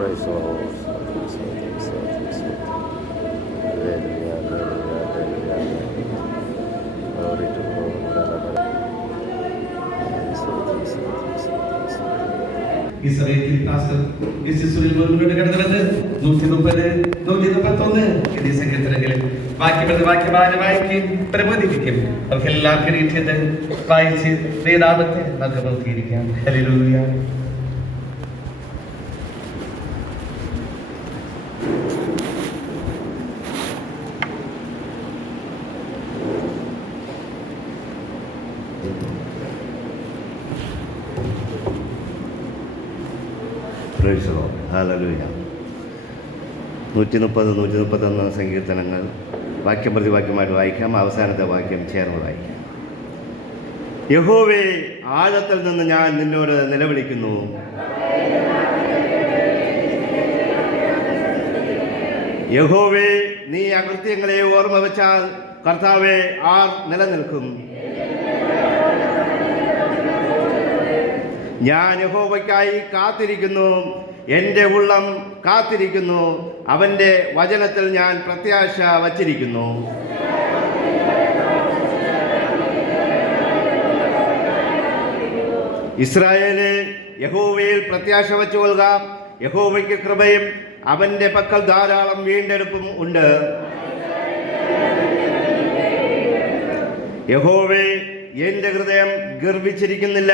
Praise the Lord. Hallelujah, hallelujah, hallelujah. Glory to God. Israel pastor യേശുവിൽ മുന്നോട്ട് കടന്നത് 130 എന്നീ സംഗീതങ്ങളിൽ വാക്യം പ്രബോധിപ്പിക്കും. അവർക്ക് എല്ലാവർക്കും ഇരിക്കുന്നത് വായിച്ച് വേദാന്തത്തെ നമുക്ക് നോക്കിയിരിക്കാം. Hallelujah. Praise the Lord. Hallelujah. 130-131 സങ്കീർത്തനങ്ങൾ വാക്യം പ്രതി വാക്യമായിട്ട് വായിക്കാം. അവസാനത്തെ വാക്യം ചേർന്ന് വായിക്കാം. യഹോവേ, ആഴത്തിൽ നിന്ന് ഞാൻ നിന്നോട് നിലവിളിക്കുന്നു. യഹോവേ, നീ അകൃത്യങ്ങളെ ഓർമ്മ വെച്ചാൽ കർത്താവേ ആർ നിലനിൽക്കും? ഞാൻ യഹോവയ്ക്കായി കാത്തിരിക്കുന്നു, എൻ്റെ ഉള്ളം കാത്തിരിക്കുന്നു, അവൻ്റെ വചനത്തിൽ ഞാൻ പ്രത്യാശ വച്ചിരിക്കുന്നു. ഇസ്രായേലേ, യഹോവയിൽ പ്രത്യാശ വച്ചുകൊള്ളുക. യഹോവയ്ക്ക് കൃപയും അവൻ്റെ പക്കൽ ധാരാളം വീണ്ടെടുപ്പും ഉണ്ട്. യഹോവേ, എൻ്റെ ഹൃദയം ഗർവിച്ചിരിക്കുന്നില്ല,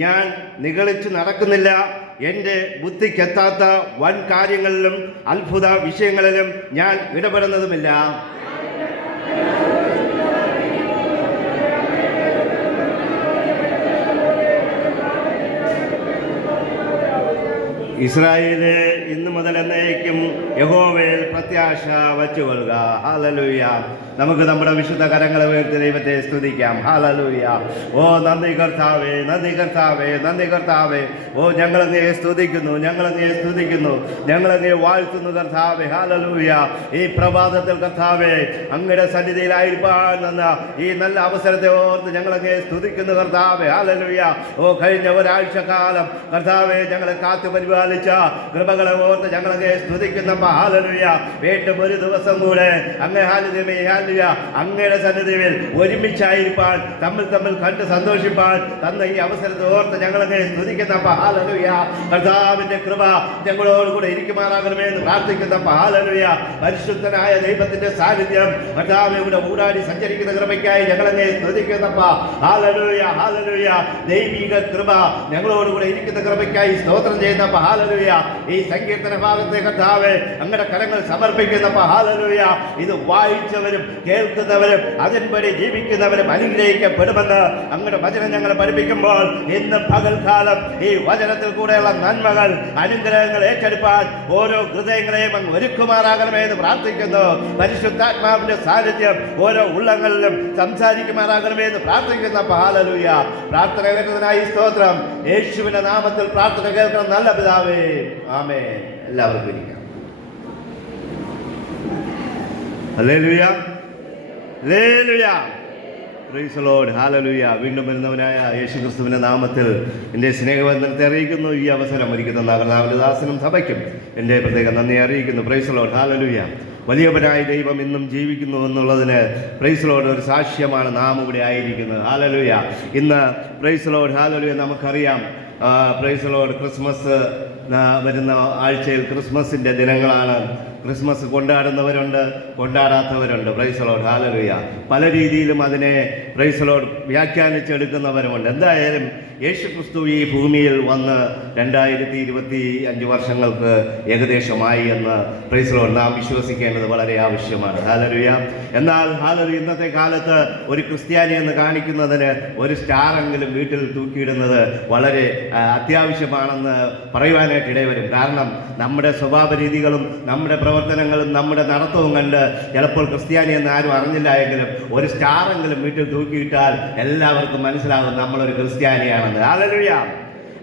ഞാൻ നിഗളിച്ച് നടക്കുന്നില്ല. എൻ്റെ ബുദ്ധിക്കെത്താത്ത വൻ കാര്യങ്ങളിലും അത്ഭുത വിഷയങ്ങളിലും ഞാൻ ഇടപെടുന്നതുമില്ല. ഇസ്രായേലേ, ഇന്നു മുതൽ എന്നേക്കും യഹോവയിൽ പ്രത്യാശ വച്ചുകൊള്ളുക. ഹല്ലേലൂയ. നമുക്ക് നമ്മുടെ വിശുദ്ധ കരങ്ങളെ ഉയർത്തി ദൈവത്തെ സ്തുതിക്കാം. ഹല്ലേലൂയ. ഓ നന്ദി കർത്താവേ, നന്ദി കർത്താവേ, നന്ദി കർത്താവേ. ഓ ഞങ്ങളങ്ങേ സ്തുതിക്കുന്നു, ഞങ്ങളങ്ങേ സ്തുതിക്കുന്നു, ഞങ്ങളങ്ങേ വാഴ്ത്തുന്നു കർത്താവേ. ഹല്ലേലൂയ. ഈ പ്രഭാതത്തിൽ കർത്താവേ, അങ്ങയുടെ സന്നിധിയിലായിരിക്കാൻ എന്ന ഈ നല്ല അവസരത്തെ ഓർത്ത് ഞങ്ങളങ്ങേ സ്തുതിക്കുന്നു കർത്താവേ. ഹല്ലേലൂയ. ഓ കഴിഞ്ഞ ഒരാഴ്ച കാലം കർത്താവേ ഞങ്ങളെ കാത്തു പരിപാലിച്ച കൃപകളെ ഓർത്ത് ഞങ്ങളങ്ങേ സ്തുതിക്കുന്നപ്പ. ഹല്ലേലൂയ. വീണ്ടും ഒരു ദിവസം കൂടെ അങ്ങേ അങ്ങയുടെ സന്നിധിയിൽ ഒരുമിച്ചായിരിക്കാൻ, തമ്മിൽ കണ്ട് സന്തോഷിപ്പാൻ തന്ന ഈ അവസരത്തെ ഓർത്ത് ഞങ്ങളങ്ങേ സ്തുതിക്കുന്നപ്പ. ഹല്ലേലൂയ. കർത്താവിന്റെ കൃപ ഞങ്ങളോടുകൂടെ ഇരിക്കുമാറാകണമെന്ന് പ്രാർത്ഥിക്കുന്നപ്പ. ഹല്ലേലൂയ. പരിശുദ്ധനായ ദൈവത്തിന്റെ സാന്നിധ്യം കർത്താവിലൂടെ ഊടാടി സഞ്ചരിക്കുന്ന കൃപയ്ക്കായി ഞങ്ങളങ്ങേ സ്തുതിക്കുന്നപ്പ. Hallelujah, hallelujah. ദൈവിക കൃപ ഞങ്ങളോടുകൂടെ ഇരിക്കുന്ന കൃപയ്ക്കായി സ്തോത്രം ചെയ്യുന്നപ്പ. ഹല്ലേലൂയ. ഈ സങ്കീർത്തന ഭാഗത്തെ കർത്താവേ അങ്ങയുടെ കരങ്ങൾ സമർപ്പിക്കുന്നപ്പ. ഹല്ലേലൂയ. ഇത് വായിച്ചവരും കേൾക്കുന്നവരും അതിൻപടി ജീവിക്കുന്നവരും അനുഗ്രഹിക്കപ്പെടുമെന്ന് അങ്ങയുടെ വചനം ഞങ്ങൾ പഠിപ്പിക്കുമ്പോൾ ഇന്ന് പകൽക്കാലം ഈ വചനത്തിൽ കൂടെയുള്ള നന്മകൾ അനുഗ്രഹങ്ങൾ ഏറ്റെടുപ്പാൻ ഓരോ ഹൃദയങ്ങളെയും അങ്ങ് ഒരുക്കുമാറാകണമേ എന്ന് പ്രാർത്ഥിക്കുന്നു. പരിശുദ്ധാത്മാവിന്റെ സാന്നിധ്യം ഓരോ ഉള്ളങ്ങളിലും സംസാരിക്കുമാറാകണമേ എന്ന് പ്രാർത്ഥിക്കുന്നപ്പ. ഹല്ലേലൂയ. പ്രാർത്ഥന കേൾക്കുന്നതിനായി സ്തോത്രം. യേശുവിന്റെ നാമത്തിൽ പ്രാർത്ഥന കേൾക്കണം നല്ല പിതാവേ, ആമേൻ. എല്ലാവർക്കും ഇരിക്കാം. Hallelujah, hallelujah. Praise the Lord. Hallelujah. വീണ്ടും വരുന്നവനായ യേശുക്രിസ്തുവിന്റെ നാമത്തിൽ എൻ്റെ സ്നേഹബന്ധനത്തെ അറിയിക്കുന്നു. ഈ അവസരം ഒരുക്കുന്ന കർത്താവിന്റെ ദാസനും സഭയ്ക്കും എൻ്റെ പ്രത്യേക നന്ദി അറിയിക്കുന്നു. Price the Lord. ഹല്ലേലൂയ. വലിയവനായ ദൈവം ഇന്നും ജീവിക്കുന്നു എന്നുള്ളതിന് പ്രൈസ് ദി ലോർഡ് ഒരു സാക്ഷ്യമാണ് നാം ഇവിടെ ആയിരിക്കുന്നത്. ഹല്ലേലൂയ. ഇന്ന് പ്രൈസ് ദി ലോർഡ്, ഹല്ലേലൂയ, നമുക്കറിയാം പ്രൈസ് ദി ലോർഡ് ക്രിസ്മസ് വരുന്ന ആഴ്ചയിൽ ക്രിസ്മസിൻ്റെ ദിനങ്ങളാണ്. ക്രിസ്മസ് കൊണ്ടാടുന്നവരുണ്ട്, കൊണ്ടാടാത്തവരുണ്ട്. Praise the Lord. ഹല്ലേലൂയ. പല രീതിയിലും അതിനെ പ്രൈസ് ദി ലോർഡ് വ്യാഖ്യാനിച്ചെടുക്കുന്നവരുമുണ്ട്. എന്തായാലും യേശുക്രിസ്തു ഈ ഭൂമിയിൽ വന്ന് 2025 വർഷങ്ങൾക്ക് ഏകദേശമായി എന്ന് പ്രൈസ് ദി ലോർഡ് നാം വിശ്വസിക്കേണ്ടത് വളരെ ആവശ്യമാണ്. ഹല്ലേലൂയ. എന്നാൽ ഹല്ലേലൂയ, ഇന്നത്തെ കാലത്ത് ഒരു ക്രിസ്ത്യാനി എന്ന് കാണിക്കുന്നതിന് ഒരു സ്റ്റാറെങ്കിലും വീട്ടിൽ തൂക്കിയിടുന്നത് വളരെ അത്യാവശ്യമാണെന്ന് പറയുവാനായിട്ട് ഇടവരും. കാരണം നമ്മുടെ സ്വഭാവ രീതികളും നമ്മുടെ പ്രവർത്തനങ്ങളും നമ്മുടെ നടത്തവും കണ്ട് ചിലപ്പോൾ ക്രിസ്ത്യാനി എന്ന് ആരും അറിഞ്ഞില്ല എങ്കിലും ഒരു സ്റ്റാറെങ്കിലും വീട്ടിൽ തൂക്കിയിട്ടാൽ എല്ലാവർക്കും മനസ്സിലാകും നമ്മളൊരു ക്രിസ്ത്യാനിയാണെന്ന്. ഹല്ലേലൂയ.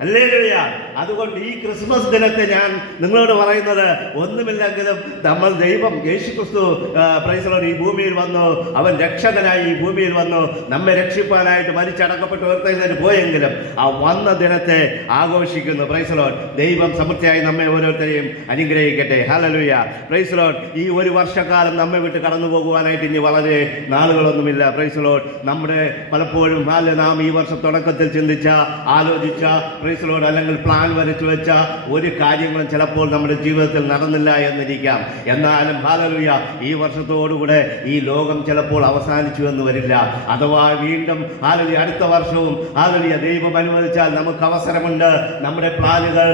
ഹല്ലേലൂയ. അതുകൊണ്ട് ഈ ക്രിസ്മസ് ദിനത്തെ ഞാൻ നിങ്ങളോട് പറയുന്നത്, ഒന്നുമില്ലെങ്കിലും നമ്മൾ ദൈവം യേശുക്രിസ്തു പ്രൈസ് ദി ലോർഡ് ഈ ഭൂമിയിൽ വന്നു, അവൻ രക്ഷകനായി ഈ ഭൂമിയിൽ വന്നു, നമ്മെ രക്ഷിപ്പാനായിട്ട് മരിച്ചടക്കപ്പെട്ട് ഉയർത്തെഴുന്നേറ്റ് പോയെങ്കിലും ആ വന്ന ദിനത്തെ ആഘോഷിക്കുന്നു. Price the Lord. ദൈവം സമൃദ്ധിയായി നമ്മെ ഓരോരുത്തരെയും അനുഗ്രഹിക്കട്ടെ. ഹല്ലേലൂയ. Praise the Lord. ഈ ഒരു വർഷക്കാലം നമ്മെ വിട്ട് കടന്നു പോകുവാനായിട്ട് ഇനി വളരെ നാളുകളൊന്നുമില്ല. Price the Lord. നമ്മുടെ പലപ്പോഴും നാം ഈ വർഷം തുടക്കത്തിൽ ചിന്തിച്ച, ആലോചിച്ച, പ്രൈസ് ദി ലോർഡ്, അല്ലെങ്കിൽ പ്ലാൻ വരച്ചു വെച്ച ഒരു കാര്യങ്ങളും ചിലപ്പോൾ നമ്മുടെ ജീവിതത്തിൽ നടന്നില്ല എന്നിരിക്കാം. എന്നാലും ഹല്ലേലൂയ, ഈ വർഷത്തോടുകൂടെ ഈ ലോകം ചിലപ്പോൾ അവസാനിച്ചു എന്ന് വരില്ല. അഥവാ വീണ്ടും ഹല്ലേലൂയ അടുത്ത വർഷവും ഹല്ലേലൂയ ദൈവം അനുവദിച്ചാൽ നമുക്ക് അവസരമുണ്ട്. നമ്മുടെ പ്ലാനുകൾ,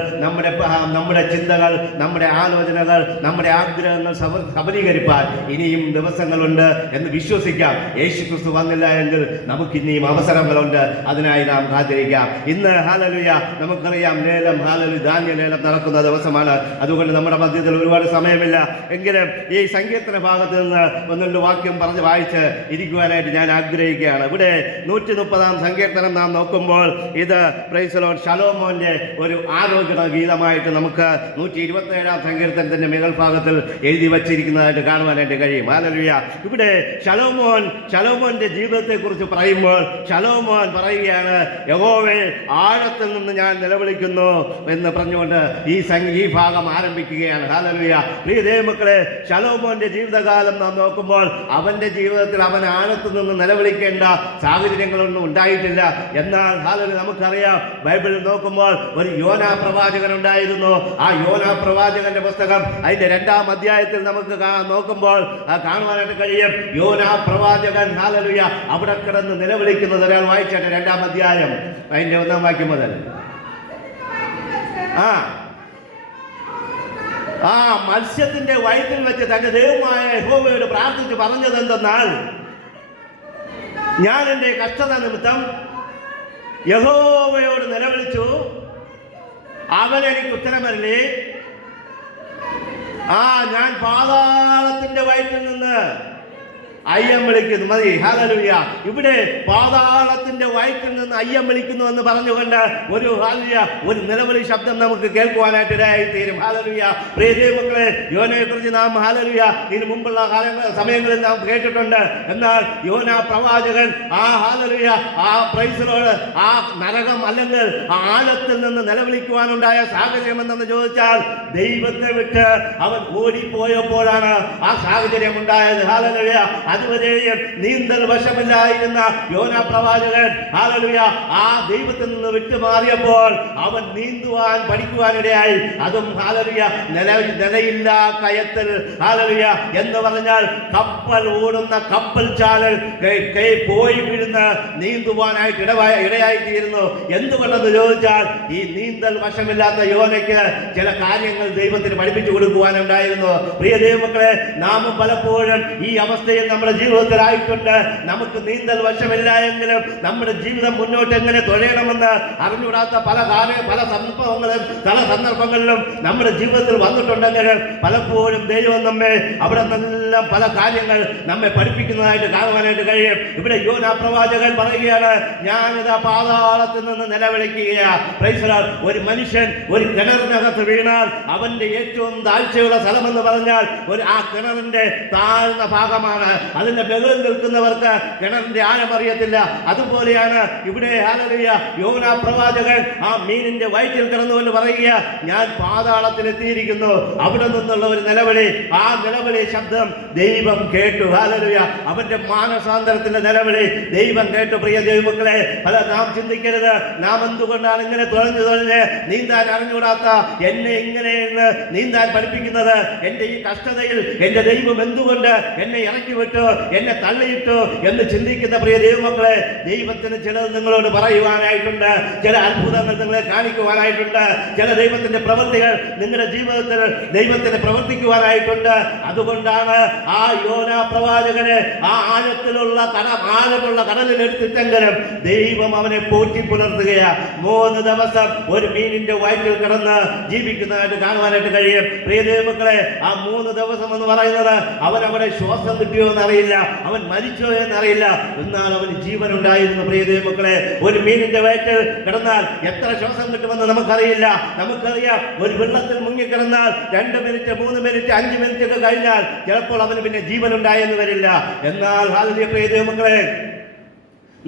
നമ്മുടെ ചിന്തകൾ, നമ്മുടെ ആലോചനകൾ, നമ്മുടെ ആഗ്രഹങ്ങൾ സബലീകരിപ്പാൻ ഇനിയും ദിവസങ്ങളുണ്ട് എന്ന് വിശ്വസിക്കാം. യേശുക്രിസ്തു വന്നില്ല എങ്കിൽ നമുക്ക് ഇനിയും അവസരങ്ങളുണ്ട്. അതിനായി നാം കാത്തിരിക്കാം. ഇന്ന് ഹല്ലേലൂയ നമുക്കറിയാം ലേലം, ഹല്ലേലൂയ ധാന്യ ലേലം നടക്കുന്ന ദിവസമാണ്. അതുകൊണ്ട് നമ്മുടെ മധ്യത്തിൽ ഒരുപാട് സമയമില്ല. എങ്കിലും ഈ സങ്കീർത്തന ഭാഗത്ത് നിന്ന് ഒന്നുകൊണ്ട് വാക്യം പറഞ്ഞ് വായിച്ച് ഇരിക്കുവാനായിട്ട് ഞാൻ ആഗ്രഹിക്കുകയാണ്. ഇവിടെ 130-ാം സങ്കീർത്തനം നാം നോക്കുമ്പോൾ ഇത് പ്രൈസ് ദി ലോർഡ് ശലോമോന്റെ ഒരു ആരോഗ്യ ഗീതമായിട്ട് നമുക്ക് 127-ാം സങ്കീർത്തനത്തിന്റെ മേൽ ഭാഗത്തിൽ എഴുതി വച്ചിരിക്കുന്നതായിട്ട് കാണുവാനായിട്ട് കഴിയും. ഹല്ലേലൂയ. ഇവിടെ ശലോമോന്റെ ജീവിതത്തെക്കുറിച്ച് പറയുമ്പോൾ ശലോമോൻ പറയുകയാണ്, യഹോവേ ആഴത്തിൽ നിന്ന് ഞാൻ നിലവിളിക്കുന്നു എന്ന് പറഞ്ഞുകൊണ്ട് ഈ ഭാഗം ആരംഭിക്കുകയാണ്. ഹല്ലേലൂയ. പ്രിയ ദൈവമക്കളെ, ശലോമോന്റെ ജീവിതകാലം നാം നോക്കുമ്പോൾ അവന്റെ ജീവിതത്തിൽ അവൻ ആഴത്തിൽ നിന്ന് നിലവിളിക്കേണ്ട സാഹചര്യങ്ങളൊന്നും ഉണ്ടായിട്ടില്ല. എന്നാൽ ഹല്ലേലൂയ നമുക്കറിയാം, ബൈബിളിൽ നോക്കുമ്പോൾ ഒരു യോനാ പ്രവാചകൻ ഉണ്ടായിരുന്നു. ആ യോനാ പ്രവാചകന്റെ പുസ്തകം അതിന്റെ 2-ാം അധ്യായത്തിൽ നമുക്ക് നോക്കുമ്പോൾ കാണുവാനായിട്ട് കഴിയും. യോനാ പ്രവാചകൻ ഹല്ലേലൂയ അവിടെ കിടന്ന് നിലവിളിക്കുന്നത് ഒരാൾ വായിച്ചാട്ടെ. 2-ാം അധ്യായം അതിന്റെ 1-ാം വാക്യം മുതൽ. ആ മത്സ്യത്തിന്റെ വയറ്റിൽ വെച്ച് തന്റെ ദൈവമായ യഹോവയോട് പ്രാർത്ഥിച്ച് പറഞ്ഞത് എന്തെന്നാൽ, ഞാൻ എൻ്റെ കഷ്ടത നിമിത്തം യഹോവയോട് നിലവിളിച്ചു, അവൻ എനിക്ക് ഉത്തരമരുളി. ഞാൻ പാതാളത്തിന്റെ വയറ്റിൽ നിന്ന് അയ്യം വിളിക്കുന്നു. മതി. ഹല്ലേലൂയ. ഇവിടെ പാതാളത്തിന്റെ വയറ്റിൽ നിന്ന് അയ്യം വിളിക്കുന്നു എന്ന് പറഞ്ഞുകൊണ്ട് ഒരു നിലവിളി ശബ്ദം നമുക്ക് കേൾക്കുവാനായിട്ട് ഇടയായി തീരും. ഹല്ലേലൂയ. പ്രിയ ദൈവമക്കളെ, യോനയെ കുറിച്ച് നാം ഹല്ലേലൂയ ഇതിനു മുമ്പുള്ള സമയങ്ങളിൽ നാം കേട്ടിട്ടുണ്ട്. എന്നാൽ യോനാ പ്രവാചകൻ ഹല്ലേലൂയ പ്രൈസ് ദി ലോർഡ് നരകം അല്ലെങ്കിൽ ആഴത്തിൽ നിന്ന് നിലവിളിക്കുവാനുണ്ടായ സാഹചര്യം എന്തെന്ന് ചോദിച്ചാൽ, ദൈവത്തെ വിട്ട് അവൻ ഓടിപ്പോയപ്പോഴാണ് ആ സാഹചര്യം ഉണ്ടായത്. ഹല്ലേലൂയ. അതുവരെയും നീന്തൽ വശമില്ലായിരുന്ന യോനാ പ്രവാചകൻ ഹല്ലേലൂയ ആ ദൈവത്തിൽ നിന്ന് വിട്ടുമാറിയപ്പോൾ അവൻ നീന്തുവാൻ പഠിക്കുവാനിടയായി. അതും ഹല്ലേലൂയ നിലയില്ലാ കയത്തിൽ. ഹല്ലേലൂയ എന്ന് പറഞ്ഞാൽ കപ്പൽ ഓടുന്ന കപ്പൽ ചാലൽ പോയി വീഴുന്ന നീന്തുവാനായിട്ട് ഇടയായിത്തീരുന്നു. എന്തുകൊണ്ടെന്ന് ചോദിച്ചാൽ, ഈ നീന്തൽ വശമില്ലാത്ത യോനയ്ക്ക് ചില കാര്യങ്ങൾ ദൈവത്തിന് പഠിപ്പിച്ചു കൊടുക്കുവാനുണ്ടായിരുന്നു. പ്രിയ ദൈവമക്കളെ, നാമും പലപ്പോഴും ഈ അവസ്ഥയിൽ നമ്മുടെ ജീവിതത്തിലായിട്ടുണ്ട്. നമുക്ക് നീന്തൽ വശമില്ല എങ്കിലും നമ്മുടെ ജീവിതം മുന്നോട്ട് എങ്ങനെ തുഴയണമെന്ന് അറിഞ്ഞുകൂടാത്ത പല സന്ദർഭങ്ങളിലും നമ്മുടെ ജീവിതത്തിൽ വന്നിട്ടുണ്ടെങ്കിലും പലപ്പോഴും ദൈവം നമ്മെ അവിടെ നിന്നെല്ലാം പല കാര്യങ്ങൾ നമ്മെ പഠിപ്പിക്കുന്നതായിട്ട് കാണുവാനായിട്ട് കഴിയും. ഇവിടെ യോനാ പ്രവാചകൻ പറയുകയാണ്, ഞാനിതാ പാതാളത്തിൽ നിന്ന് നിലവിളിക്കുകയാണ്. Price the Lord. ഒരു മനുഷ്യൻ ഒരു കിണറിനകത്ത് വീണാൽ അവന്റെ ഏറ്റവും താഴ്ചയുള്ള സ്ഥലമെന്ന് പറഞ്ഞാൽ ആ കിണറിന്റെ താഴ്ന്ന ഭാഗമാണ്. അതിന്റെ മുകളിൽ നിൽക്കുന്നവർക്ക് കിണറിന്റെ ആഴം അറിയത്തില്ല. അതുപോലെയാണ് ഇവിടെ ഹല്ലേലൂയ യോനാ പ്രവാചകൻ ആ മീനിന്റെ വയറ്റിൽ കിടന്നുകൊണ്ട് പറയുക, ഞാൻ പാതാളത്തിലെത്തിയിരിക്കുന്നു. അവിടെ നിന്നുള്ള ഒരു നിലവിളി, ആ നിലവിളി ശബ്ദം ദൈവം കേട്ടു. ഹല്ലേലൂയ. അവന്റെ മാനസാന്തരത്തിന്റെ നിലവിളി ദൈവം കേട്ടു. പ്രിയ ദൈവമക്കളെ, നാം ചിന്തിക്കരുത്, നാം എന്തുകൊണ്ടാണ് ഇങ്ങനെ തുഴഞ്ഞ് നീന്താൻ അറിഞ്ഞുകൂടാത്ത എന്നെ ഇങ്ങനെ നീന്താൻ പഠിപ്പിക്കുന്നത്? എന്റെ ഈ കഷ്ടതയിൽ എന്റെ ദൈവം എന്തുകൊണ്ട് എന്നെ ഇറക്കി വിട്ടു, എന്നെ തള്ളിയിട്ടു എന്ന് ചിന്തിക്കുന്ന പ്രിയ ദൈവമക്കളെ, ദൈവത്തിന് ചിലത് നിങ്ങളോട് പറയുവാനായിട്ടുണ്ട്. ചില അത്ഭുതങ്ങൾ നിങ്ങളെ കാണിക്കുവാനായിട്ടുണ്ട്. ചില ദൈവത്തിന്റെ പ്രവൃത്തികൾ നിങ്ങളുടെ ജീവിതത്തിൽ ദൈവത്തിന് പ്രവർത്തിക്കുവാനായിട്ടുണ്ട്. അതുകൊണ്ടാണ് ആ യോനാ പ്രവാചകനെ ആ ആഴമുള്ള കടലിൽ എടുത്തിട്ടെങ്കിലും ദൈവം അവനെ പോറ്റി പുലർത്തുകയാണ്. 3 ദിവസം ഒരു മീനിന്റെ വയറ്റിൽ കിടന്ന് ജീവിക്കുന്നതായിട്ട് കാണുവാനായിട്ട് കഴിയും. പ്രിയ ദൈവമക്കളെ, ആ 3 ദിവസം എന്ന് പറയുന്നത് അവനവിടെ ശ്വാസം കിട്ടിയോ എന്ന് എന്നറിയില്ല, അവൻ മരിച്ചോ എന്നറിയില്ല, എന്നാൽ അവന് ജീവനുണ്ടായിരുന്നു. പ്രിയ ദൈവമക്കളെ, ഒരു മീനിന്റെ വയറ്റിൽ കിടന്നാൽ എത്ര ശ്വാസം കിട്ടുമെന്ന് നമുക്കറിയില്ല. നമുക്കറിയാം, ഒരു വെള്ളത്തിൽ മുങ്ങിക്കിടന്നാൽ 2 മിനിറ്റ് 3 മിനിറ്റ് 5 മിനിറ്റ് ഒക്കെ കഴിഞ്ഞാൽ ചിലപ്പോൾ അവന് പിന്നെ ജീവനുണ്ടായെന്ന് വരില്ല. എന്നാൽ ഹല്ലേലൂയ പ്രിയ ദൈവമക്കളെ,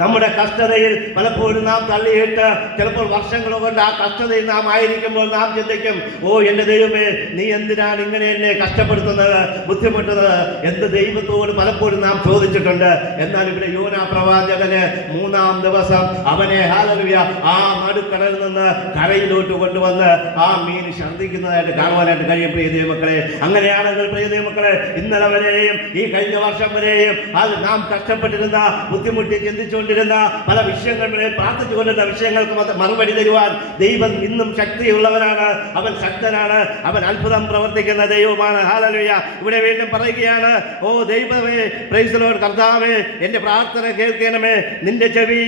നമ്മുടെ കഷ്ടതയിൽ പലപ്പോഴും നാം തള്ളിയിട്ട് ചിലപ്പോൾ വർഷങ്ങൾ കൊണ്ട് ആ കഷ്ടതയിൽ നാം ആയിരിക്കുമ്പോൾ നാം ചിന്തിക്കും, ഓ എൻ്റെ ദൈവമേ, നീ എന്തിനാണ് ഇങ്ങനെ എന്നെ കഷ്ടപ്പെടുത്തുന്നത്, ബുദ്ധിമുട്ടുന്നത് എന്ന് ദൈവത്തോട് പലപ്പോഴും നാം ചോദിച്ചിട്ടുണ്ട്. എന്നാൽ ഇവിടെ യോനാ പ്രവാചകന് 3-ാം ദിവസം അവനെ ഹല്ലേലൂയ ആ നടുക്കടലിൽ നിന്ന് കരയിലോട്ട് കൊണ്ടുവന്ന് ആ മീൻ ഛർദ്ദിക്കുന്നതായിട്ട് കാണുവാനായിട്ട് കഴിയും. പ്രിയ ദൈവമക്കളെ, അങ്ങനെയാണെങ്കിൽ പ്രിയ ദൈവമക്കളെ, ഇന്നലെ വരെയും ഈ കഴിഞ്ഞ വർഷം വരെയും അത് നാം കഷ്ടപ്പെട്ടിരുന്ന, ബുദ്ധിമുട്ടി ചിന്തിച്ചു പല വിഷയങ്ങളിലെ പ്രാർത്ഥിച്ചുകൊണ്ടിരുന്ന വിഷയങ്ങൾക്ക് മറുപടി തരുവാൻ ദൈവം ഇന്നും ശക്തിയുള്ളവനാണ്. അവൻ ശക്തനാണ്, അവൻ അത്ഭുതം പ്രവർത്തിക്കുന്ന ദൈവമാണ്. ഹല്ലേലൂയ. ഇവിടെ വീണ്ടും പറയുകയാണ്, ഓ ദൈവമേ, പ്രൈസ് ദി ലോർഡ്, കർത്താവേ, എന്റെ പ്രാർത്ഥന കേൾക്കണമേ, നിന്റെ ചെവി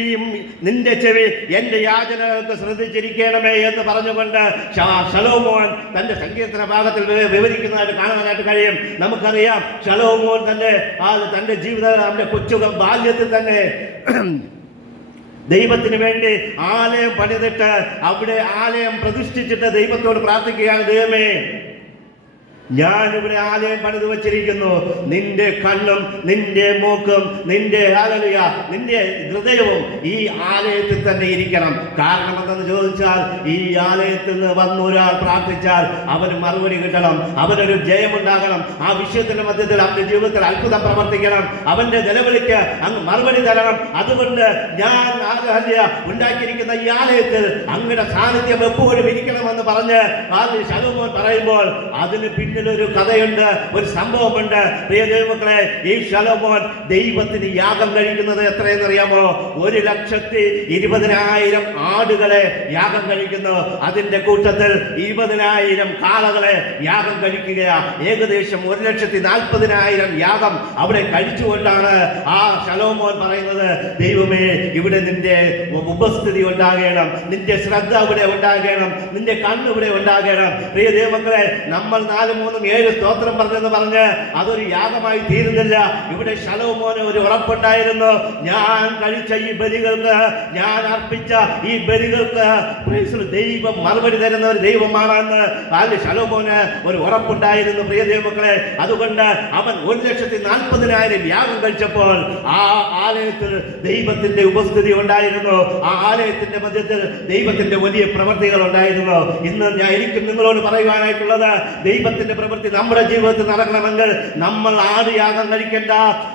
എന്റെ യാചനകൾക്ക് ശ്രദ്ധിച്ചിരിക്കണമേ എന്ന് പറഞ്ഞുകൊണ്ട് ശലോമോൻ തന്റെ സങ്കീർത്തന ഭാഗത്തിൽ വിവരിക്കുന്നതായിട്ട് കാണുവാനായിട്ട് കഴിയും. നമുക്കറിയാം, ശലോമോൻ തന്റെ ജീവിത അവന്റെ കൊച്ചു ബാല്യത്തിൽ തന്നെ ദൈവത്തിന് വേണ്ടി ആലയം പണിതിട്ട് അവിടെ ആലയം പ്രതിഷ്ഠിച്ചിട്ട് ദൈവത്തോട് പ്രാർത്ഥിക്കുകയാണ്, ദൈവമേ, ഞാനിവിടെ ആലയം പണിത് വച്ചിരിക്കുന്നു, നിന്റെ കണ്ണും നിന്റെ മൂക്കും നിന്റെ ഹല്ലേലൂയ നിന്റെ ഹൃദയവും ഈ ആലയത്തിൽ തന്നെ ഇരിക്കണം. കാരണം എന്തെന്ന് ചോദിച്ചാൽ, ഈ ആലയത്തിൽ നിന്ന് വന്നൊരാൾ പ്രാർത്ഥിച്ചാൽ അവന് മറുപടി കിട്ടണം, അവനൊരു ജയമുണ്ടാകണം, ആ വിഷയത്തിന്റെ മധ്യത്തിൽ അവന്റെ ജീവിതത്തിൽ അത്ഭുതം പ്രവർത്തിക്കണം, അവന്റെ നിലവിളിക്ക് അങ്ങ് മറുപടി തരണം. അതുകൊണ്ട് ഞാൻ ഉണ്ടാക്കിയിരിക്കുന്ന ഈ ആലയത്തിൽ അങ്ങയുടെ സാന്നിധ്യം എപ്പോഴും ഇരിക്കണമെന്ന് പറഞ്ഞ് ശലോമോൻ പറയുമ്പോൾ അതിന് ഒരു കഥയുണ്ട്, ഒരു സംഭവമുണ്ട്. പ്രിയ ദൈവമക്കളെ, ഈ ശലോമോൻ ദൈവത്തിന് യാഗം കഴിക്കുന്നത് എത്രയെന്നറിയാമോ? 1,20,000 ആടുകളെ യാഗം കഴിക്കുന്നു. അതിന്റെ കൂട്ടത്തിൽ 20,000 കാളകളെ യാഗം കഴിക്കുകയാ. ഏകദേശം 1,40,000 യാഗം അവിടെ കഴിച്ചുകൊണ്ടാണ് ആ ശലോമോൻ പറയുന്നത്, ദൈവമേ, ഇവിടെ നിന്റെ ഉപസ്ഥിതി ഉണ്ടാകണം, നിന്റെ ശ്രദ്ധ ഇവിടെ ഉണ്ടാകണം, നിന്റെ കണ്ണ് ഇവിടെ ഉണ്ടാകണം. പ്രിയ ദൈവമക്കളെ, നമ്മൾ 4-3-7 സ്തോത്രം പറഞ്ഞെന്ന് പറഞ്ഞ് അതൊരു യാഗമായി തീരുന്നില്ല. ഇവിടെ ശലോമോന് ഒരു ഉറപ്പുണ്ടായിരുന്നു, ഞാൻ കഴിച്ച ഈ ബലികൾക്ക്, ഞാൻ അർപ്പിച്ച ഈ ബലികൾക്ക് ദൈവം മറുപടി തരുന്ന ഒരു ദൈവമാണെന്ന് ശലോമോന് ഒരു ഉറപ്പുണ്ടായിരുന്നു. പ്രിയ ദൈവമക്കളെ, അതുകൊണ്ട് അവൻ 1,40,000 യാഗം കഴിച്ചപ്പോൾ ആ ആലയത്തിൽ ദൈവത്തിന്റെ ഉപസ്ഥിതി ഉണ്ടായിരുന്നു. ആ ആലയത്തിന്റെ മധ്യത്തിൽ ദൈവത്തിന്റെ വലിയ പ്രവൃത്തികൾ ഉണ്ടായിരുന്നു. ഇന്ന് എനിക്കും നിങ്ങളോട് പറയുവാനായിട്ടുള്ളത്, ദൈവത്തിന്റെ പ്രവൃത്തി നമ്മുടെ ജീവിതത്തിൽ നടക്കണമെങ്കിൽ നമ്മൾ ആട് യാഗം കഴിക്കണ്ട,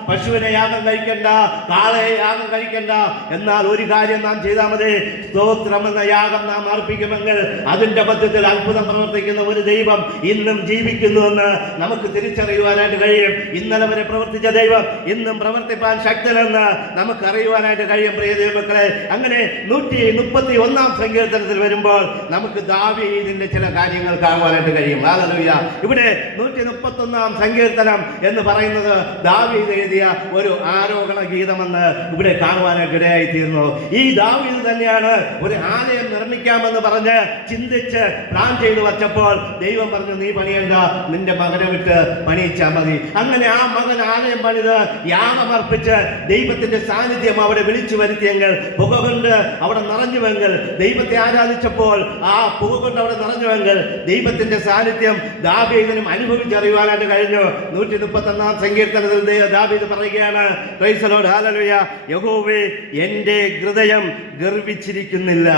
പശുവിനെ യാഗം കഴിക്കണ്ട, കാളയെ യാഗം കഴിക്കണ്ട. എന്നാൽ ഒരു കാര്യം നാം ചെയ്താൽ മതി, സ്തോത്രം എന്ന യാഗം നാം അർപ്പിക്കുമെങ്കിൽ അതിന്റെ മധ്യത്തിൽ അത്ഭുതം പ്രവർത്തിക്കുന്ന ഒരു ദൈവം ഇന്നും ജീവിക്കുന്നുവെന്ന് നമുക്ക് തിരിച്ചറിയുവാനായിട്ട് കഴിയും. ഇന്നലെ വരെ പ്രവർത്തിച്ച ദൈവം ഇന്നും പ്രവർത്തിപ്പാൻ ശക്തനെന്ന് നമുക്ക് അറിയുവാനായിട്ട് കഴിയും. പ്രിയ ദൈവമക്കളെ, അങ്ങനെ 131-ാം സങ്കീർത്തനത്തിൽ വരുമ്പോൾ നമുക്ക് ദാവീദിന്റെ ചില കാര്യങ്ങൾ കാണുവാനായിട്ട് കഴിയും. ഹല്ലേലൂയ. ഇവിടെ 131-ാം സങ്കീർത്തനം എന്ന് പറയുന്നത് ദാവീദ് എഴുതിയ ഒരു ആരോഹണ ഗീതമെന്ന് ഇവിടെ കാണുവാനായിട്ട് ഇടയായി തീർന്നു. ഈ ദാവീദ് തന്നെയാണ് ഒരു ആലയം നിർമ്മിക്കാമെന്ന് പറഞ്ഞ് ചിന്തിച്ച് പ്ലാൻ ചെയ്തു വച്ചപ്പോൾ ദൈവം പറഞ്ഞു, നീ പണിയണ്ട, നിന്റെ മകനെ വിട്ട് പണിയിച്ചാൽ മതി. അങ്ങനെ ആ മകൻ ആലയം പണിത് യാഗമർപ്പിച്ച് ദൈവത്തിന്റെ സാന്നിധ്യം അവിടെ വിളിച്ചു വരുത്തിയെങ്കിൽ, പുക കൊണ്ട് അവിടെ നിറഞ്ഞുവെങ്കിൽ, ദൈവത്തെ ആരാധിച്ചപ്പോൾ ആ പുക കൊണ്ട് അവിടെ നിറഞ്ഞുവെങ്കിൽ ദൈവത്തിന്റെ സാന്നിധ്യം ദാവീദിനും അനുഭവിച്ചറിയുവാനായിട്ട് കഴിഞ്ഞു. 131-ാം സങ്കീർത്തനത്തിൽ ദാവീദ് പറയുകയാണ്, പ്രൈസ് ദി ലോർഡ്, ഹല്ലേലൂയ, യഹോവേ, എന്റെ ഹൃദയം ഗർവിച്ചിരിക്കുന്നില്ല.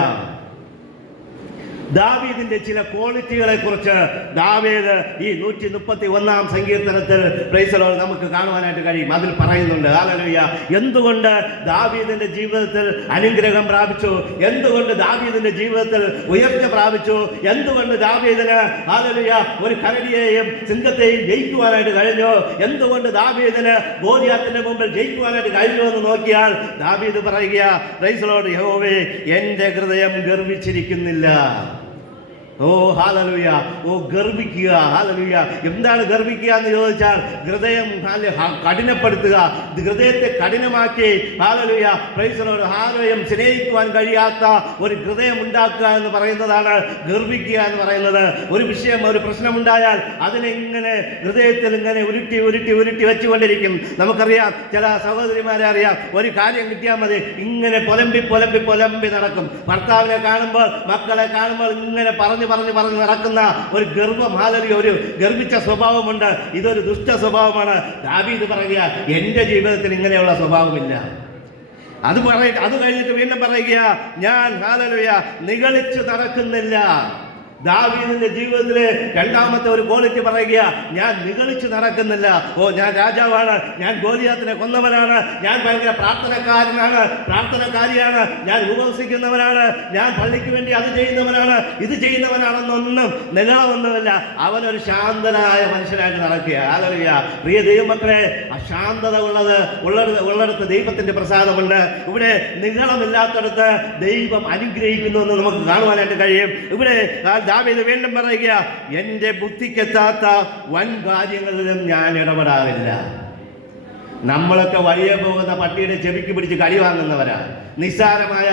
ദാവീദിന്റെ ചില ക്വാളിറ്റികളെ കുറിച്ച് ദാവീദ് ഈ 131-ാം സങ്കീർത്തനത്തിൽ പ്രൈസ് ദി ലോർഡ് നമുക്ക് കാണുവാനായിട്ട് കഴിയും. അതിൽ പറയുന്നുണ്ട്, ഹല്ലേലൂയ, എന്തുകൊണ്ട് ദാവീദിന്റെ ജീവിതത്തിൽ അനുഗ്രഹം പ്രാപിച്ചു, എന്തുകൊണ്ട് ദാവീദിന്റെ ജീവിതത്തിൽ ഉയർച്ച പ്രാപിച്ചു, എന്തുകൊണ്ട് ദാവീദിന് ഹല്ലേലൂയ ഒരു കരടിയെയും സിംഹത്തെയും ജയിക്കുവാനായിട്ട് കഴിഞ്ഞു, എന്തുകൊണ്ട് ദാവീദിന് ഗോലിയാത്തിന്റെ മുമ്പിൽ ജയിക്കുവാനായിട്ട് കഴിഞ്ഞു എന്ന് നോക്കിയാൽ ദാവീദ് പറയുക, പ്രൈസ് ദി ലോർഡ്, യഹോവേ, എന്റെ ഹൃദയം ഗർവിച്ചിരിക്കുന്നില്ല. ഓ ഹല്ലേലൂയ. ഓ ഗർവിക്കുക. ഹല്ലേലൂയ. എന്താണ് ഗർവിക്കുക എന്ന് ചോദിച്ചാൽ ഹൃദയം കഠിനപ്പെടുത്തുക, ഹൃദയത്തെ കഠിനമാക്കി hallelujah praise the Lord hallelujah സ്നേഹിക്കുവാൻ കഴിയാത്ത ഒരു ഹൃദയം ഉണ്ടാക്കുക എന്ന് പറയുന്നതാണ് ഗർവിക്കുക എന്ന് പറയുന്നത്. ഒരു വിഷയം, ഒരു പ്രശ്നമുണ്ടായാൽ അതിനെങ്ങനെ ഹൃദയത്തിൽ ഇങ്ങനെ ഉരുട്ടി ഉരുട്ടി ഉരുട്ടി വെച്ചുകൊണ്ടിരിക്കും. നമുക്കറിയാം, ചില സഹോദരിമാരെ അറിയാം, ഒരു കാര്യം കിട്ടിയാൽ മതി ഇങ്ങനെ പൊലമ്പി പൊലമ്പി പൊലമ്പി നടക്കും. ഭർത്താവിനെ കാണുമ്പോൾ, മക്കളെ കാണുമ്പോൾ ഇങ്ങനെ പറഞ്ഞു പറഞ്ഞു പറഞ്ഞു നടക്കുന്ന ഒരു ഗർവം, ഹല്ലേലൂയ, ഒരു ഗർവിച്ച സ്വഭാവമുണ്ട്. ഇതൊരു ദുഷ്ട സ്വഭാവമാണ്. ദാവീദ് പറയുക, എൻ്റെ ജീവിതത്തിൽ ഇങ്ങനെയുള്ള സ്വഭാവമില്ല. അത് കഴിഞ്ഞിട്ട് വീണ്ടും പറയുക, ഞാൻ ഹല്ലേലൂയ നിഗളിച്ചു നടക്കുന്നില്ല. ദാവീദിന്റെ ജീവിതത്തിലെ രണ്ടാമത്തെ ഒരു ക്വാളിറ്റി പറയുക, ഞാൻ നിഗളിച്ചു നടക്കുന്നില്ല. ഓ, ഞാൻ രാജാവാണ്, ഞാൻ ഗോലിയാത്തിനെ കൊന്നവനാണ്, ഞാൻ ഭയങ്കര പ്രാർത്ഥനക്കാരനാണ്, പ്രാർത്ഥനക്കാരിയാണ്, ഞാൻ ഉപവസിക്കുന്നവനാണ്, ഞാൻ പള്ളിക്ക് വേണ്ടി അത് ചെയ്യുന്നവനാണ്, ഇത് ചെയ്യുന്നവനാണെന്നൊന്നും നിഗളമൊന്നുമില്ല. അവനൊരു ശാന്തനായ മനുഷ്യനായിട്ട് നടക്കുക. ഹല്ലേലൂയ. പ്രിയ ദൈവമക്കളെ, അശാന്തത ഉള്ളിടത്ത് ദൈവത്തിന്റെ പ്രസാദമുണ്ട്. ഇവിടെ നിഗളമില്ലാത്തടത്ത് ദൈവം അനുഗ്രഹിക്കുന്നു എന്ന് നമുക്ക് കാണുവാനായിട്ട് കഴിയും. ഇവിടെ ദാവീദ് വീണ്ടും പറയുക, എൻ്റെ ബുദ്ധിക്കെത്താത്ത വൻ കാര്യങ്ങളിലും ഞാൻ ഇടപെടാറില്ല. നമ്മളൊക്കെ വഴിയെ പോകുന്ന പട്ടിയുടെ ചെവിക്ക് പിടിച്ച് കടി വാങ്ങുന്നവരാ. നിസ്സാരമായ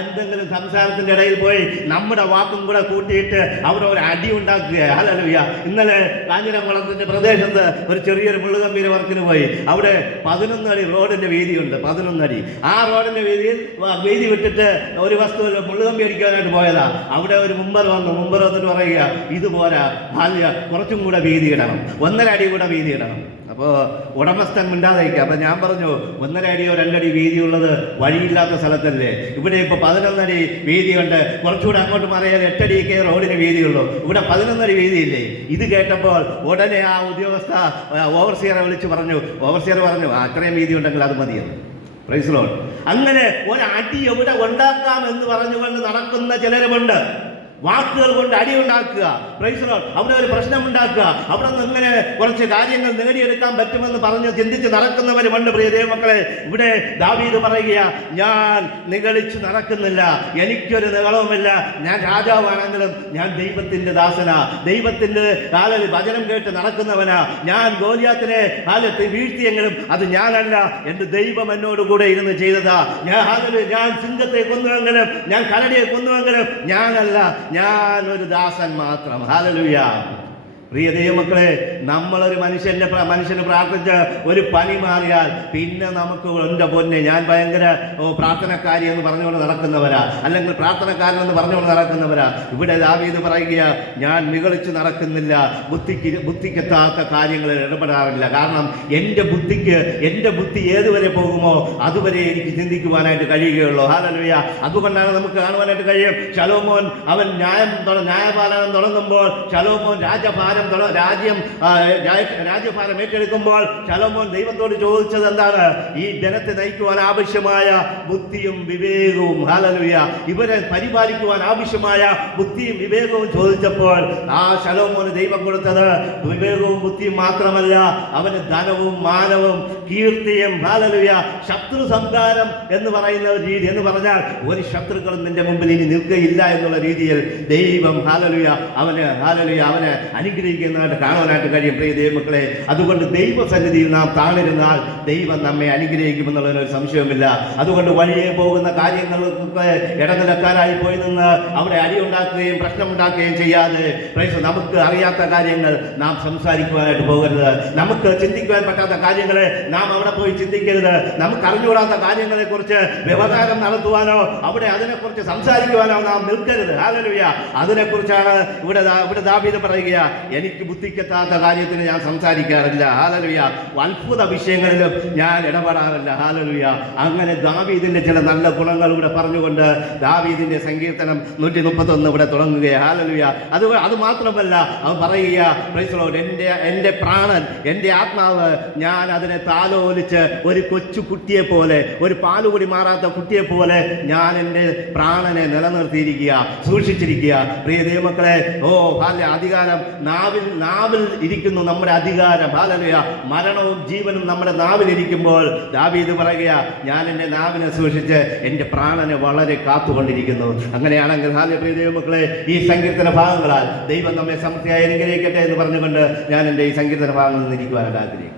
എന്തെങ്കിലും സംസാരത്തിന്റെ ഇടയിൽ പോയി നമ്മുടെ വാക്കും കൂടെ കൂട്ടിയിട്ട് അവിടെ ഒരു അടി ഉണ്ടാക്കുക. ഹല്ലേലൂയ. ഇന്നലെ കാഞ്ഞിരംകുളത്തിന്റെ പ്രദേശത്ത് ഒരു ചെറിയൊരു മുള്ളുകമ്പീര വർക്കിന് പോയി. അവിടെ 11 അടി റോഡിന്റെ വീതിയുണ്ട്, 11 അടി. ആ റോഡിന്റെ വീതി വിട്ടിട്ട് ഒരു വസ്തു മുള്ളുകമ്പി അടിക്കാനായിട്ട് പോയതാ. അവിടെ ഒരു മുമ്പർ വന്നിട്ട് പറയുക, ഇതുപോരാ, കുറച്ചും കൂടെ വീതി ഇടണം, 1.5 അടി കൂടെ വീതി ഇടണം. അപ്പോൾ ഉടമസ്ഥൻ മിണ്ടാതിരിക്കുക. അപ്പം ഞാൻ പറഞ്ഞു, 1.5 അടിയോ 2 അടി വീതിയുള്ളത് വഴിയില്ലാത്ത സ്ഥലത്തല്ലേ. ഇവിടെ ഇപ്പോൾ 11 അടി വീതിയുണ്ട്. കുറച്ചുകൂടെ അങ്ങോട്ട് മാറിയാൽ 8 അടിയൊക്കെ റോഡിന് വീതിയുള്ളൂ. ഇവിടെ 11 അടി വീതിയില്ലേ. ഇത് കേട്ടപ്പോൾ ഉടനെ ആ ഉദ്യോഗസ്ഥ ഓവർസിയറെ വിളിച്ച് പറഞ്ഞു. ഓവർസിയർ പറഞ്ഞു, അത്രയും വീതി ഉണ്ടെങ്കിൽ അത് മതിയെന്ന്. Price the Lord. അങ്ങനെ ഒരടി എവിടെ ഉണ്ടാക്കാം എന്ന് പറഞ്ഞുകൊണ്ട് നടക്കുന്ന ചിലരുമുണ്ട്. വാക്കുകൾ കൊണ്ട് അടി ഉണ്ടാക്കുക. Price the Lord. അവിടെ ഒരു പ്രശ്നം ഉണ്ടാക്കുക. അവിടെ നിന്ന് ഇങ്ങനെ കുറച്ച് കാര്യങ്ങൾ നേടിയെടുക്കാൻ പറ്റുമെന്ന് പറഞ്ഞ് ചിന്തിച്ച് നടക്കുന്നവരുമുണ്ട്. പ്രിയ ദൈവമക്കളെ, ഇവിടെ ദാവീദ് പറയുക, ഞാൻ നിഗളിച്ച് നടക്കുന്നില്ല, എനിക്കൊരു നിഗളവുമില്ല. ഞാൻ രാജാവാണെങ്കിലും ഞാൻ ദൈവത്തിന്റെ ദാസനാ, ദൈവത്തിന്റെ വചനം കേട്ട് നടക്കുന്നവനാ. ഞാൻ ഗോലിയാത്തിനെ വീഴ്ത്തിയെങ്കിലും അത് ഞാനല്ല, എൻ്റെ ദൈവം എന്നോട് കൂടെ ഇരുന്ന് ചെയ്തതാ. ഞാൻ സിംഹത്തെ കൊന്നുവെങ്കിലും, ഞാൻ കരടിയെ കൊന്നുവെങ്കിലും ഞാനല്ല, ഞാനൊരു ദാസൻ മാത്രം. ഹല്ലേലൂയ. പ്രിയ ദൈവമക്കളെ, നമ്മളൊരു മനുഷ്യന് പ്രാർത്ഥിച്ച് ഒരു പനി മാറിയാൽ പിന്നെ നമുക്ക് എൻ്റെ പൊന്നെ ഞാൻ ഭയങ്കര പ്രാർത്ഥനക്കാരി എന്ന് പറഞ്ഞുകൊണ്ട് നടക്കുന്നവരാ, അല്ലെങ്കിൽ പ്രാർത്ഥനക്കാരനെന്ന് പറഞ്ഞുകൊണ്ട് നടക്കുന്നവരാ. ഇവിടെ ദാവീദ് പറയുക, ഞാൻ നിഗളിച്ച് നടക്കുന്നില്ല, ബുദ്ധിക്കെത്താത്ത കാര്യങ്ങളിൽ ഇടപെടാറില്ല. കാരണം എൻ്റെ ബുദ്ധി ഏതുവരെ പോകുമോ അതുവരെ എനിക്ക് ചിന്തിക്കുവാനായിട്ട് കഴിയുകയുള്ളൂ. ഹല്ലേലൂയ. അതുകൊണ്ടാണ് നമുക്ക് കാണുവാനായിട്ട് കഴിയും, ശലോമോൻ അവൻ ന്യായപാലനം തുടങ്ങുമ്പോൾ, ശലോമോൻ രാജ്യഭാരം ഏറ്റെടുക്കുമ്പോൾ ശലോമോൻ ദൈവത്തോട് ചോദിച്ചത് എന്താണ്? ഈ ജനത്തെ നയിക്കുവാൻ ആവശ്യമായ ബുദ്ധിയും വിവേകവും. ഹല്ലേലൂയ. ഇവരെ പരിപാലിക്കുവാൻ ആവശ്യമായ ബുദ്ധിയും വിവേകവും ചോദിച്ചപ്പോൾ ആ ശലോമോന് ദൈവം കൊടുത്തത് വിവേകവും ബുദ്ധിയും മാത്രമല്ല, അവന് ധനവും മാനവും കീർത്തിയും. ഹല്ലേലൂയ. ശത്രു സംഹാരം എന്ന് പറയുന്ന ഒരു രീതി എന്ന് പറഞ്ഞാൽ ഒരു ശത്രുക്കളും നിന്റെ മുമ്പിൽ ഇനി നിൽക്കുകയില്ല എന്നുള്ള രീതിയിൽ ദൈവം അവനെ അനുഗ്രഹിക്കുന്നതായിട്ട് കാണുവാനായിട്ട് കഴിയും. പ്രിയ ദൈവമക്കളെ, അതുകൊണ്ട് ദൈവസന്നിധിയിൽ നാം താണിരുന്നാൽ ദൈവം നമ്മെ അനുഗ്രഹിക്കുമെന്നുള്ളതിനൊരു സംശയവുമില്ല. അതുകൊണ്ട് വഴിയെ പോകുന്ന കാര്യങ്ങൾക്ക് ഇടനിലക്കാരായി പോയി നിന്ന് അവിടെ അടിയുണ്ടാക്കുകയും പ്രശ്നമുണ്ടാക്കുകയും ചെയ്യാതെ, നമുക്ക് അറിയാത്ത കാര്യങ്ങൾ നാം സംസാരിക്കുവാനായിട്ട് പോകരുത്. നമുക്ക് ചിന്തിക്കുവാൻ പറ്റാത്ത കാര്യങ്ങളെ നാം അവിടെ പോയി ചിന്തിക്കരുത്. നമുക്ക് അറിഞ്ഞുകൂടാത്ത കാര്യങ്ങളെ കുറിച്ച് വ്യവഹാരം നടത്തുവാനോ അവിടെ അതിനെക്കുറിച്ച് സംസാരിക്കുവാനോ നാം നിൽക്കരുത്. ഹല്ലേലൂയ. അതിനെക്കുറിച്ചാണ് ഇവിടെ ദാവീദ് പറയുക, എനിക്ക് ബുദ്ധിക്കെത്താത്ത കാര്യത്തിന് ഞാൻ സംസാരിക്കാറില്ല. ഹല്ലേലൂയ. അത്ഭുത വിഷയങ്ങളിലും ഞാൻ ഇടപെടാറില്ല. ഹല്ലേലൂയ. അങ്ങനെ ദാവീദിന്റെ ചില നല്ല ഗുണങ്ങൾ ഇവിടെ പറഞ്ഞുകൊണ്ട് ദാവീദിന്റെ സങ്കീർത്തനം 131 ഇവിടെ തുടങ്ങുകയാണ്. ഹല്ലേലൂയ. അത് മാത്രമല്ല, അവൻ പറയുക, പ്രൈസ് ദി ലോർഡ്, എൻ്റെ പ്രാണൻ, എൻ്റെ ആത്മാവ്, ഞാൻ അതിനെ താലോലിച്ച് ഒരു കൊച്ചു കുട്ടിയെ പോലെ, ഒരു പാലുകൂടി മാറാത്ത കുട്ടിയെ പോലെ ഞാൻ എൻ്റെ പ്രാണനെ നിലനിർത്തിയിരിക്കുക, സൂക്ഷിച്ചിരിക്കുക. പ്രിയ ദൈവമക്കളെ, അധികാരം 4 നാവിൽ ഇരിക്കുന്നു നമ്മുടെ അധികാരം. ഹല്ലേലൂയ. മരണവും ജീവനും നമ്മുടെ നാവിലിരിക്കുമ്പോൾ ദാവീദ് പറയുക, ഞാൻ എൻ്റെ നാവിനെ സൂക്ഷിച്ച് എൻ്റെ പ്രാണനെ വളരെ കാത്തുകൊണ്ടിരിക്കുന്നു. അങ്ങനെയാണെങ്കിൽ പ്രിയ ദൈവമക്കളെ, ഈ സങ്കീർത്തന ഭാഗങ്ങളാൽ ദൈവം നമ്മെ സമൃദ്ധിയായി അനുഗ്രഹിക്കട്ടെ എന്ന് പറഞ്ഞുകൊണ്ട് ഞാൻ എൻ്റെ ഈ സങ്കീർത്തന ഭാഗങ്ങളിൽ നിന്ന് ഇരിക്കുവാനായിട്ട് ആഗ്രഹിക്കും.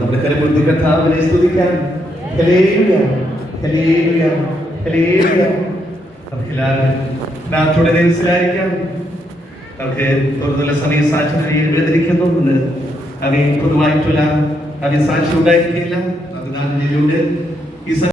നമ്മുടെ കരമുഴുത്തി കർത്താവിനെ സ്തുതിക്കാം. Hallelujah, hallelujah, hallelujah. നമുക്കെല്ലാവരും നാത്തോടെ മനസ്സിലായിരിക്കാം. നമുക്ക് തൊടുതുള്ള സമയ സാക്ഷ്യം എഴുതിയിരിക്കുന്നു. അവൻ പൊതുവായിട്ടുള്ള അവൻ സാക്ഷ്യം ഉണ്ടായിരിക്കില്ല. അതിനാലിലൂടെ ഈ